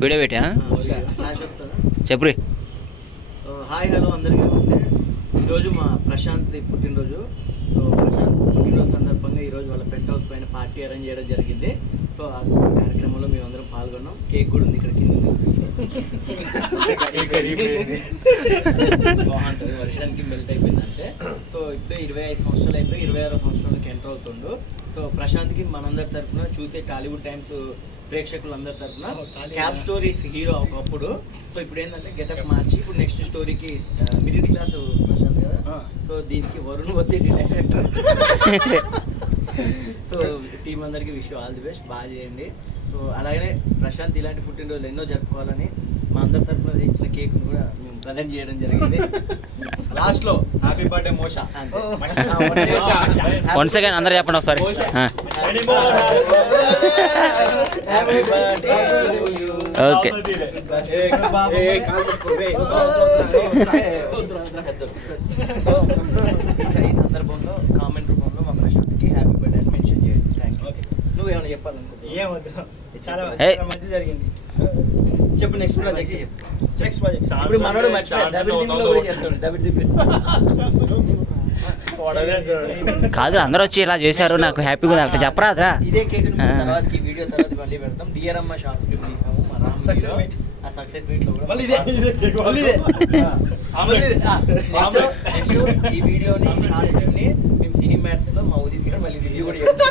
Video పెట్టా చెప్పు. Hi hello అందరికీ నమస్తే. ఈరోజు మా ప్రశాంత్ పుట్టినరోజు. సో ప్రశాంత్ పుట్టినరోజు సందర్భంగా ఈరోజు వాళ్ళ పెంట్ హౌస్ పైన పార్టీ అరేంజ్ చేయడం జరిగింది. సో ఆ కార్యక్రమంలో మేము అందరం పాల్గొన్నాం. కేక్ కూడా ఉంది ఇక్కడ కింద. బాగుంటుంది, వర్షానికి మెల్ట్ అయిపోయిందంటే. సో ఇప్పుడే 25 సంవత్సరాలు అయిపోయి 26వ సంవత్సరంలోకి ఎంటర్ అవుతుండు. సో ప్రశాంత్కి మనందరి తరఫున చూసే టాలీవుడ్ టైమ్స్ ప్రేక్షకులందరి తరఫున క్యాప్ స్టోరీస్ హీరో ఒకప్పుడు. సో ఇప్పుడు ఏంటంటే గెటప్ మార్చి ఇప్పుడు నెక్స్ట్ స్టోరీకి మిడిల్ క్లాస్ ప్రశాంత్ కదా. సో దీనికి వరుణ్ వద్దేటి డైరెక్టర్. సో టీం అందరికి విష్ ఆల్ ది బెస్ట్, బాగా చేయండి. సో అలాగనే ప్రశాంత్ ఇలాంటి పుట్టినరోజులు ఎన్నో జరుపుకోవాలని మా అందరి తరఫున ఇచ్చిన కేక్ కూడా మేము ప్రజెంట్ చేయడం జరిగింది. లాస్ట్ లో హ్యాపీ బర్త్డే మోషా. వన్ సెకండ్ అందరు చెప్పండి ఒకసారి. ఓకే, ఈ సందర్భంలో కామెంట్ రూపంలో మా ప్రశాంత్కి హ్యాపీ బర్త్డే అని మెన్షన్ చేయండి. Thank you. నువ్వు ఏమైనా చెప్పాలనుకుంటున్నావు? ఏమవుతుంది, చాలా మంచి జరిగింది. చెప్పు. నెక్స్ట్ ప్రాజెక్ట్ చెప్పు. నెక్స్ట్ ప్రాజెక్ట్ ఇప్పుడు మనోడు కాదు అందరూ వచ్చి ఇలా చేశారు, నాకు హ్యాపీగా అట్లా చెప్పరాదురా. ఇదే కేక్ తర్వాత వీడియో తర్వాత మళ్ళీ పెడతాం. డియర్ అమ్మ షార్ట్ ఫిల్మ్ తీసాము మా రామ్ ఆ సక్సెస్ మీట్ లో కూడా. నెక్స్ట్ ఈ వీడియోని షార్ట్ ఫిల్మ్ ని మేము సినిమాట్స్ లో మా ఉదిత్ మళ్ళీ రివ్యూ కూడా చేస్తాం.